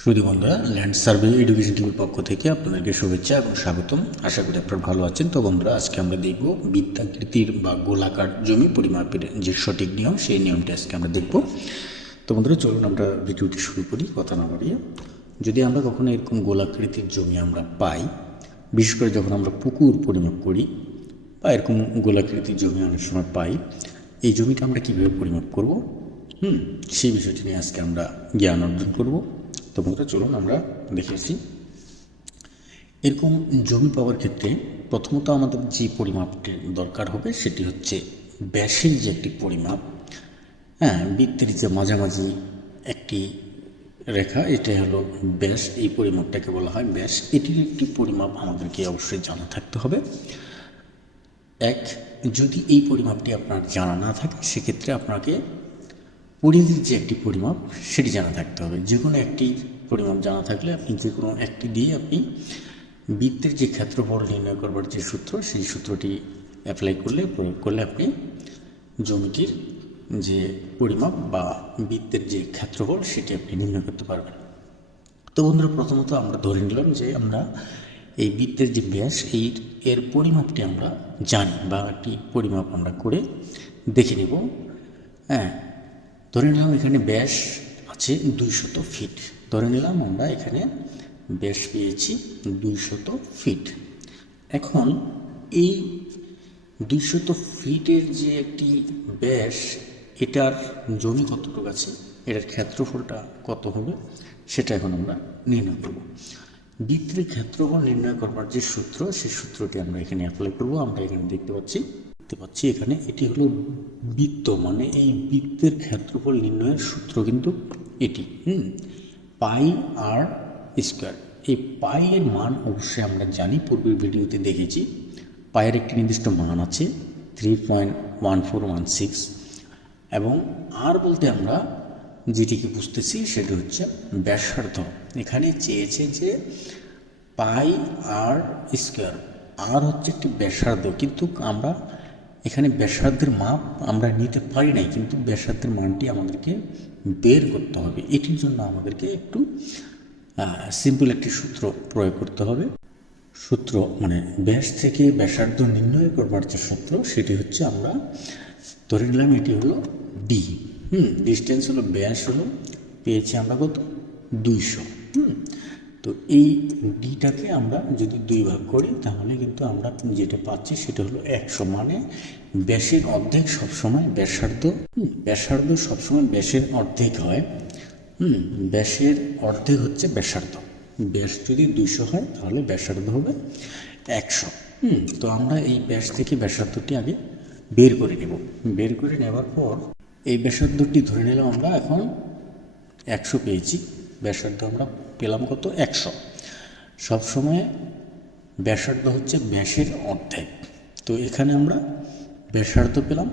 সুদী বন্ধুরা land survey education টিভির পক্ষ থেকে আপনাদেরকে শুভেচ্ছা এবং স্বাগতম। আশা করি আপনারা ভালো আছেন। তো বন্ধুরা, আজকে আমরা দেখব বৃত্তাকৃতির বা গোলাকার জমি পরিমাপের যে সঠিক নিয়ম, সেই নিয়মটা আজকে আমরা দেখব। তো বন্ধুরা, চলুন আমরা ভিডিওটি শুরু করি, কথা না বাড়িয়ে। যদি আমরা কখনো এরকম গোলাকৃতির জমি আমরা পাই, বিশেষ করে যখন আমরা পুকুর পরিমাপ করি বা এরকম গোলাকৃতির জমি অনেক সময় পাই, এই জমিটা আমরা কীভাবে পরিমাপ করব? হুম, সেই বিষয়টি নিয়ে আজকে আমরা জ্ঞান অর্জন করব। তো বন্ধুরা, চলুন আমরা দেখে আসি। এরকম জমি পাওয়ার ক্ষেত্রে প্রথমত আমাদের যে পরিমাপটি দরকার হবে, সেটি হচ্ছে ব্যাসের যে একটি পরিমাপ। হ্যাঁ বৃত্তের যে মাঝামাঝি একটি রেখা, এটাই হলো ব্যাস। এই পরিমাপটাকে বলা হয় ব্যাস। এটির একটি পরিমাপ আমাদেরকে অবশ্যই জানা থাকতে হবে। এক, যদি এই পরিমাপটি আপনার জানা না থাকে, সেক্ষেত্রে আপনাকে পরিধির যে একটি পরিমাপ, সেটি জানা থাকতে হবে। যে কোনো একটি পরিমাপ জানা থাকলে আপনি যে কোনো একটি দিয়ে আপনি বৃত্তের যে ক্ষেত্রফল নির্ণয় করবার যে সূত্র, সেই সূত্রটি অ্যাপ্লাই করলে, প্রয়োগ করলে আপনি জমিটির যে পরিমাপ বা বৃত্তের যে ক্ষেত্রফল, সেটি আপনি নির্ণয় করতে পারবেন। তো বন্ধুরা, প্রথমত আমরা ধরে নিলাম যে আমরা এই বৃত্তের যে ব্যাস, এই এর পরিমাপটি আমরা জানি বা একটি পরিমাপ আমরা করে দেখে নেব। হ্যাঁ ধরে নিলাম এখানে ব্যাস আছে দুইশত ফিট ধরে নিলাম আমরা এখানে ব্যাস পেয়েছি দুইশত ফিট এখন এই দুইশত ফিটের যে একটি ব্যাস, এটার জমি কতটুকু আছে? এটার ক্ষেত্রফলটা কত হবে? সেটা এখন আমরা নির্ণয় করব। বৃত্তের ক্ষেত্রফল নির্ণয় করবার যে সূত্র, সেই সূত্রটি আমরা এখানে অ্যাপ্লাই করব। আমরা এখানে দেখতে পাচ্ছি দেখতে পাচ্ছি এখানে এটি হলো বৃত্ত। মানে এই বৃত্তের ক্ষেত্রফল নির্ণয়ের সূত্র কিন্তু এটি, হুম, পাই আর স্কোয়ার। এই পাইয়ের মান অবশ্যই আমরা জানি, পূর্বের ভিডিওতে দেখেছি। পায়ের একটি নির্দিষ্ট মান আছে three point one four one six এবং আর বলতে আমরা যেটিকে বুঝতেছি, সেটি হচ্ছে ব্যাসার্ধ। এখানে চেয়েছে যে পাই আর স্কোয়ার, আর হচ্ছে একটি ব্যাসার্ধ। কিন্তু আমরা এখানে ব্যাসার্ধের মাপ আমরা নিতে পারি নাই, কিন্তু ব্যাসার্ধের মানটি আমাদেরকে বের করতে হবে। এটির জন্য আমাদেরকে একটু সিম্পল একটি সূত্র প্রয়োগ করতে হবে। সূত্র মানে ব্যাস থেকে ব্যাসার্ধ নির্ণয় করবার যে সূত্র, সেটি হচ্ছে আমরা ধরে নিলাম এটি হলো ডি হুম ডিস্টেন্স হলো ব্যাস হলো, পেয়েছি আমরা কত? দুইশো। হুম তো এই ডিটাকে আমরা যদি দুই ভাগ করি, তাহলে কিন্তু আমরা যেটা পাচ্ছি সেটা হলো একশো। মানে ব্যাসের অর্ধেক সবসময় ব্যাসার্ধ। ব্যাসার্ধ সবসময় ব্যাসের অর্ধেক হয়। হুম, ব্যাসের অর্ধেক হচ্ছে ব্যাসার্ধ। ব্যাস যদি দুইশো হয়, তাহলে ব্যাসার্ধ হবে একশো। হুম, তো আমরা এই ব্যাস থেকে ব্যাসার্ধটি আগে বের করে নেব। বের করে নেওয়ার পর এই ব্যাসার্ধটি ধরে নিলাম আমরা এখন একশো পেয়েছি। ব্যাসার্ধ আমরা পেলাম কত? একশো। সবসময় ব্যাসার্ধ হচ্ছে ব্যাসের অর্ধেক। তো এখানে আমরা ব্যাসার্ধ পেলাম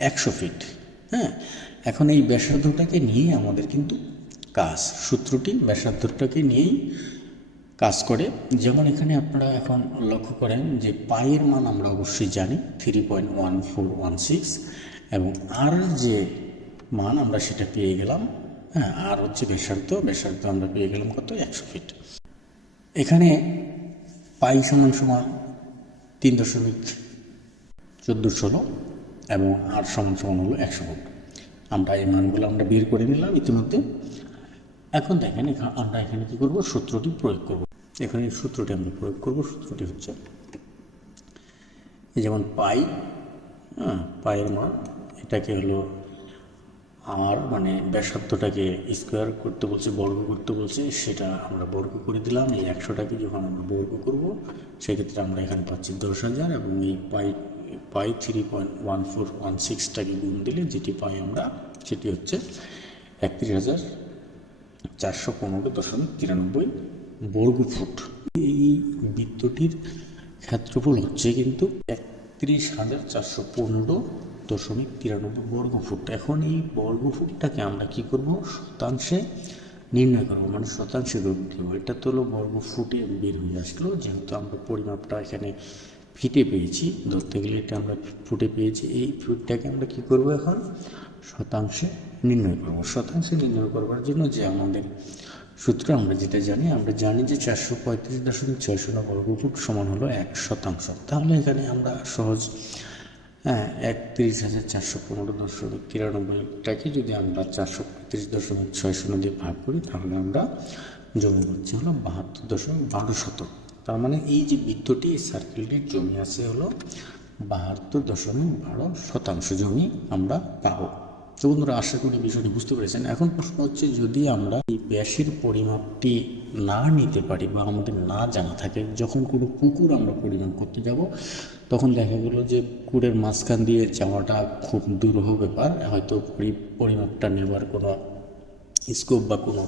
একশো ফিট হ্যাঁ? এখন এই ব্যাসার্ধটাকে নিয়েই আমাদের কিন্তু কাজ। সূত্রটি ব্যাসার্ধটাকে নিয়েই কাজ করে। যেমন এখানে আপনারা এখন লক্ষ্য করেন যে পায়ের মান আমরা অবশ্যই জানি three point one four one six এবং আর যে মান আমরা সেটা পেয়ে গেলাম হ্যাঁ আর হচ্ছে ব্যাসার্ধ ব্যাসার্ধ আমরা পেয়ে গেলাম কত? একশো ফিট এখানে পাই সমান সমান তিন দশমিক চোদ্দ ষোলো এবং আর সমান সমান হলো একশো ফুট আমরা এই মানগুলো আমরা বের করে নিলাম ইতিমধ্যে। এখন দেখেন আমরা এখানে কী করব? সূত্রটি প্রয়োগ করব। এখানে সূত্রটি আমরা প্রয়োগ করব। সূত্রটি হচ্ছে যেমন পাই হ্যাঁ পায়ের মান, এটাকে হলো আর মানে ব্যাসার্ধটাকে স্কোয়ার করতে বলছে, বর্গ করতে বলছে, সেটা আমরা বর্গ করে দিলাম। এই একশোটাকে যখন আমরা বর্গ করব, সেক্ষেত্রে আমরা এখানে পাচ্ছি দশ হাজার এবং এই pi pi three point one four one সিক্সটাকে গুণ দিলে যেটি পাই আমরা, সেটি হচ্ছে একত্রিশ হাজার চারশো পনেরো দশমিক তিরানব্বই বর্গ ফুট। এই বৃত্তটির ক্ষেত্রফল হচ্ছে কিন্তু একত্রিশ হাজার চারশো পনেরো দশমিক তিরানব্বই বর্গ ফুট এখন এই বর্গ ফুটটাকে আমরা কি করব? শতাংশে নির্ণয় করব মানে শতাংশে রূপ দেবো। এটা তো হলো বর্গ ফুটে বের হয়ে আসলো, যেহেতু আমরা পরিমাপটা এখানে ফিটে পেয়েছি। ধরতে গেলে এটা আমরা ফুটে পেয়েছি। এই ফুটটাকে আমরা কি করব এখন? শতাংশে নির্ণয় করব। শতাংশে নির্ণয় করবার জন্য যে আমাদের সূত্র, আমরা যেটা জানি, আমরা জানি যে চারশো পঁয়ত্রিশ দশমিক ছয় শূন্য বর্গফুট সমান হলো এক শতাংশ। তাহলে এখানে আমরা সহজ হ্যাঁ একত্রিশ হাজার চারশো পনেরো দশমিক তিরানব্বইটাকে যদি আমরা চারশো পঁয়ত্রিশ দশমিক ছয় শূন্য দিয়ে ভাগ করি, তাহলে আমরা জমি হচ্ছে হলো বাহাত্তর দশমিক বারো শতক। তার মানে এই যে বৃত্তটি, এই সার্কেলটির জমি আছে হলো বাহাত্তর দশমিক বারো শতাংশ জমি আমরা পাবো। তো বন্ধুরা, আশা করি বিষয়টি বুঝতে পেরেছেন। এখন প্রশ্ন হচ্ছে, যদি আমরা এই ব্যাসের পরিমাপটি না নিতে পারি বা আমাদের না জানা থাকে, যখন কোনো পুকুর আমরা পরিমাপ করতে যাব, তখন দেখা গেলো যে পুকুরের মাঝখান দিয়ে যাওয়াটা খুব দুরূহ ব্যাপার। হয়তো পরি- পরিমাপটা নেবার কোনো স্কোপ বা কোনো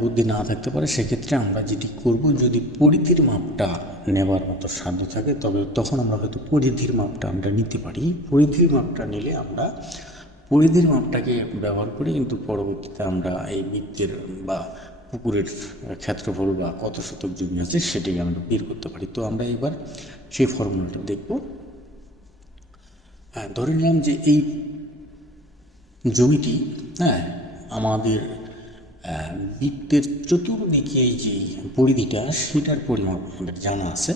বুদ্ধি না থাকতে পারে। সেক্ষেত্রে আমরা যেটি করব, যদি পরিধির মাপটা নেবার মতো সাধ্য থাকে, তবে তখন আমরা হয়তো পরিধির মাপটা আমরা নিতে পারি। পরিধির মাপটা নিলে আমরা পরিধির মাপটাকে ব্যবহার করে কিন্তু পরবর্তীতে আমরা এই বৃত্তের বা পুকুরের ক্ষেত্রফল বা কত শতক জমি আছে সেটাকে আমরা বের করতে পারি। তো আমরা এবার সেই ফর্মুলাটা দেখব। ধরে নিলাম যে এই জমিটি হ্যাঁ আমাদের বৃত্তের চতুর্দিকে যে পরিধিটা, সেটার পরিমাপ আমাদের জানা আছে।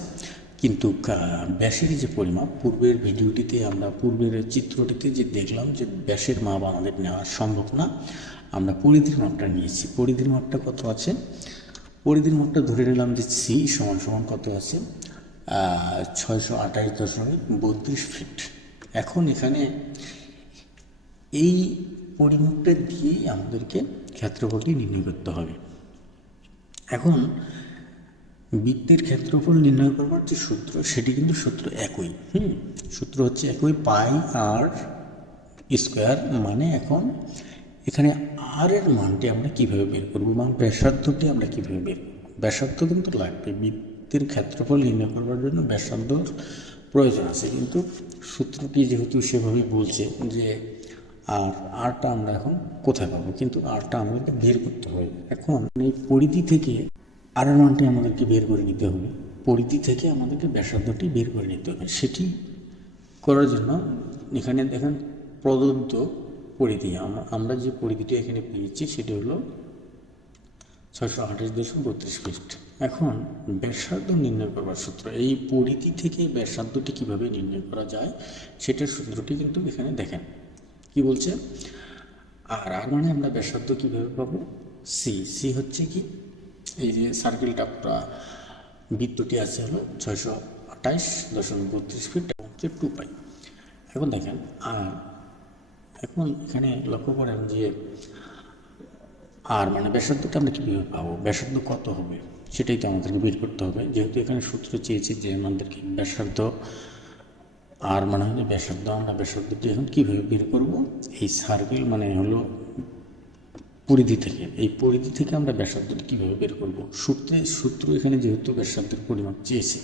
কিন্তু ব্যাসের যে পরিমাপ, পূর্বের ভিডিওটিতে আমরা, পূর্বের চিত্রটিতে যে দেখলাম যে ব্যাসের মাপ আমাদের নেওয়া সম্ভব না, আমরা পরিধির মাপটা নিয়েছি। পরিধির মাপটা কত আছে? পরিধির মাপটা ধরে নিলাম যে সি সমান সমান কত আছে? ছয়শো আঠাশ দশমিক বত্রিশ ফিট এখন এখানে এই পরিমাপটা দিয়েই আমাদেরকে ক্ষেত্রফলটি নির্ণয় করতে হবে। এখন বৃত্তের ক্ষেত্রফল নির্ণয় করবার যে সূত্র, সেটি কিন্তু সূত্র একই। হুম, সূত্র হচ্ছে একই পাই আর স্কোয়ার মানে এখন এখানে আর এর মানটি আমরা কীভাবে বের করব বা ব্যাসার্ধটি আমরা কীভাবে বের করব? ব্যাসার্ধ কিন্তু লাগবে, বৃত্তের ক্ষেত্রফল নির্ণয় করবার জন্য ব্যাসার্ধর প্রয়োজন আছে। কিন্তু সূত্রটি যেহেতু সেভাবে বলছে যে আর আরটা আমরা এখন কোথায় পাবো? কিন্তু আরটা আমাদেরকে বের করতে হবে। এখন এই পরিধি থেকে আর এর আমাদেরকে বের করে নিতে হবে। পরিধি থেকে আমাদেরকে ব্যাসার্ধটি বের করে নিতে হবে। সেটি করার জন্য এখানে দেখেন প্রদত্ত পরিধি। আম- আমরা যে পরিধিটি এখানে পেয়েছি সেটি হলো ছয়শো আঠাশ দশমিক বত্রিশ ফিট। এখন ব্যাসার্ধ নির্ণয় করবার সূত্র, এই পরিধি থেকে ব্যাসার্ধটি কীভাবে নির্ণয় করা যায়, সেটার সূত্রটি কিন্তু এখানে দেখেন। কি বলছে? আর আর মানে আমরা ব্যাসার্ধ কীভাবে পাবো? সি সি হচ্ছে কি? এই যে সার্কেলটা পুরা বৃত্তটি আছে হলো ছয়শো আঠাইশ দশমিক বত্রিশ ফিট এবং হচ্ছে টু পাই। এখন দেখেন, আর এখন এখানে লক্ষ্য করেন যে আর মানে ব্যাসার্ধটা আমরা কীভাবে পাবো? ব্যাসার্ধ কত হবে? সেটাই তো আমাদেরকে বের করতে হবে। যেহেতু এখানে সূত্র চেয়েছি যে আমাদেরকে ব্যাসার্ধ, আর মানে হলো ব্যাসার্ধ, আমরা ব্যাসার্ধটি এখন কীভাবে বের করব? এই সার্কেল মানে হলো পরিধি থেকে। এই পরিধি থেকে আমরা ব্যাসার্ধটি কীভাবে বের করব? সূত্রে, সূত্র এখানে যেহেতু ব্যাসার্ধের পরিমাপ চেয়েছে,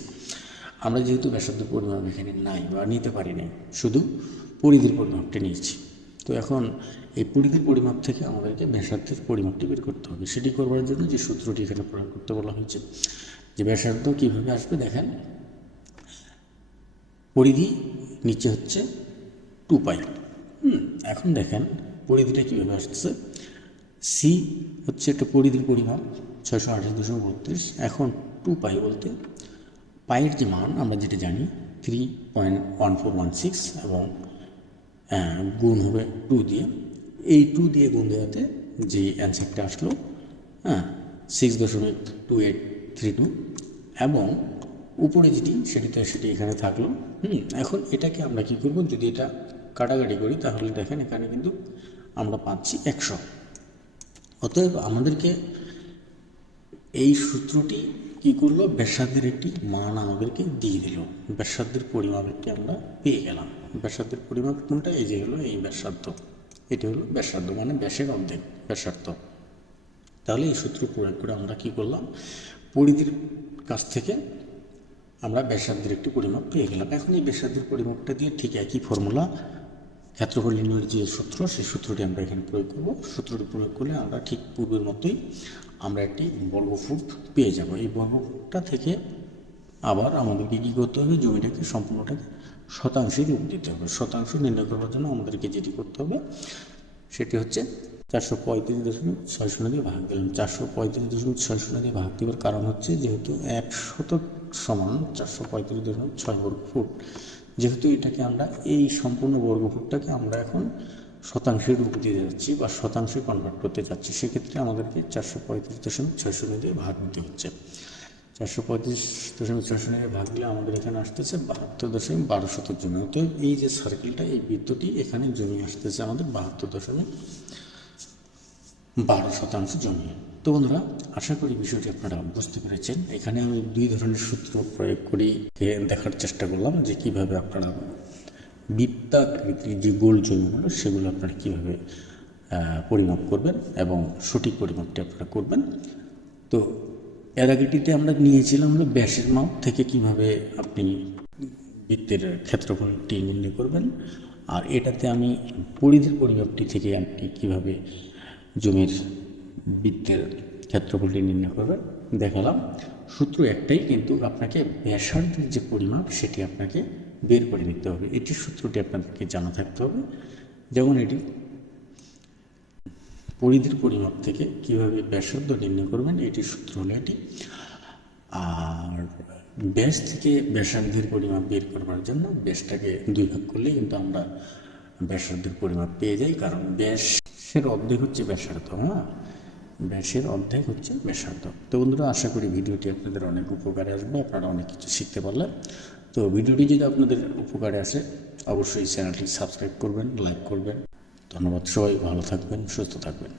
আমরা যেহেতু ব্যাসার্ধের পরিমাপ এখানে নাই বা নিতে পারি নাই, শুধু পরিধির পরিমাপটা নিয়েছি। তো এখন এই পরিধির পরিমাপ থেকে আমাদেরকে ব্যাসার্ধের পরিমাপটি বের করতে হবে। সেটি করবার জন্য যে সূত্রটি এখানে প্রয়োগ করতে বলা হয়েছে, যে ব্যাসার্ধ কীভাবে আসবে দেখেন, পরিধি নিচে হচ্ছে টু পাই এখন দেখেন পরিধিটা কীভাবে আসছে। সি হচ্ছে একটা পরিধির পরিমাণ, ছয়শো আঠাশ দশমিক বত্রিশ। এখন টু পাই বলতে পাইয়ের যে মান, আমরা যেটা জানি three point one four one six এবং গুণ হবে টু দিয়ে। এই টু দিয়ে গুণ দেওয়াতে যে অ্যান্সারটা আসলো হ্যাঁ সিক্স দশমিক টু এইট থ্রি টু এবং উপরে যেটি, সেটি তো সেটি এখানে থাকল। হুম, এখন এটাকে আমরা কি করব? যদি এটা কাটাকাটি করি, তাহলে দেখেন এখানে কিন্তু আমরা পাচ্ছি একশো। অতএব আমাদেরকে এই সূত্রটি কি করল? ব্যাসার্ধের একটি মান আমাদেরকে দিয়ে দিল। ব্যাসার্ধের পরিমাপ একটি আমরা পেয়ে গেলাম। ব্যাসার্ধের পরিমাপ কোনটা? এই যে হলো এই ব্যাসার্ধ। এটি হলো ব্যাসার্ধ মানে ব্যাসের অর্ধেক ব্যাসার্ধ। তাহলে এই সূত্র প্রয়োগ করে আমরা কি করলাম? পরিধির কাছ থেকে আমরা ব্যাসার্ধের একটি পরিমাপ পেয়ে গেলাম। এখন এই ব্যাসার্ধের পরিমাপটা দিয়ে ঠিক একই ফর্মুলা ক্ষেত্রফল নির্ণয়ের যে সূত্র, সেই সূত্রটি আমরা এখানে প্রয়োগ করব। সূত্রটি প্রয়োগ করলে আমরা ঠিক পূর্বের মতোই আমরা একটি বর্গফুট পেয়ে যাব। এই বর্গফুটটা থেকে আবার আমাদেরকে কী করতে হবে? জমিটাকে সম্পূর্ণটাকে শতাংশে রূপ দিতে হবে। শতাংশ নির্ণয় করার জন্য আমাদেরকে যেটি করতে হবে, সেটি হচ্ছে চারশো পঁয়ত্রিশ দশমিক ছয় শূন্য দিয়ে ভাগ দিলাম। চারশো পঁয়ত্রিশ দশমিক ছয় শূন্য দিয়ে ভাগ দেওয়ার কারণ হচ্ছে যেহেতু এক শতক সমান চারশো পঁয়ত্রিশ দশমিক ছয় বর্গ ফুট যেহেতু এটাকে আমরা এই সম্পূর্ণ বর্গ ফুটটাকে আমরা এখন শতাংশের রূপ দিতে যাচ্ছি বা শতাংশে কনভার্ট করতে যাচ্ছি, সেক্ষেত্রে আমাদেরকে চারশো পঁয়ত্রিশ দশমিক ছয় শূন্য দিয়ে ভাগ দিতে হচ্ছে। চারশো পঁয়ত্রিশ দশমিক ছয় শূন্য ভাগ দিলে আমাদের এখানে আসতেছে বাহাত্তর দশমিক বারো শতক জমি। অতএব এই যে সার্কেলটা এই বৃত্তটি এখানে জমি আসতেছে আমাদের বাহাত্তর দশমিক বারো শতাংশ জমি। তো বন্ধুরা, আশা করি বিষয়টি আপনারা বুঝতে পেরেছেন। এখানে আমি দুই ধরনের সূত্র প্রয়োগ করি দেখার চেষ্টা করলাম যে কীভাবে আপনারা বৃত্তাকৃতির যে গোল জমিগুলো সেগুলো আপনারা কীভাবে পরিমাপ করবেন এবং সঠিক পরিমাপটি আপনারা করবেন। তো এর আগেটিতে আমরা নিয়েছিলাম হলো ব্যাসের মাপ থেকে কীভাবে আপনি বৃত্তের ক্ষেত্রফলটি নির্ণয় করবেন। আর এটাতে আমি পরিধির পরিমাপটি থেকে আপনি কীভাবে জমির বৃত্তের ক্ষেত্রফলটি নির্ণয় করবেন দেখালাম। সূত্র একটাই, কিন্তু আপনাকে ব্যাসার্ধের যে পরিমাপ, সেটি আপনাকে বের করে নিতে হবে। এটির সূত্রটি আপনাদেরকে জানা থাকতে হবে। যেমন এটি, পরিধির পরিমাপ থেকে কীভাবে ব্যাসার্ধ নির্ণয় করবেন এটির সূত্র হলো এটি। আর ব্যাস থেকে ব্যাসার্ধের পরিমাপ বের করবার জন্য ব্যাসটাকে দুই ভাগ করলে কিন্তু আমরা ব্যাসার্ধের পরিমাপ পেয়ে যাই, কারণ ব্যাসের অর্ধেক হচ্ছে ব্যাসার্ধ হ্যাঁ? ব্যাসের অর্ধেক হচ্ছে ব্যাসার্ধ। তো বন্ধুরা, আশা করি ভিডিওটি আপনাদের অনেক উপকারে আসবে, আপনারা অনেক কিছু শিখতে পারলে তো ভিডিওটি যদি আপনাদের উপকারে আসে, অবশ্যই চ্যানেলটি সাবস্ক্রাইব করবেন, লাইক করবেন। ধন্যবাদ সবাই, ভালো থাকবেন, সুস্থ থাকবেন।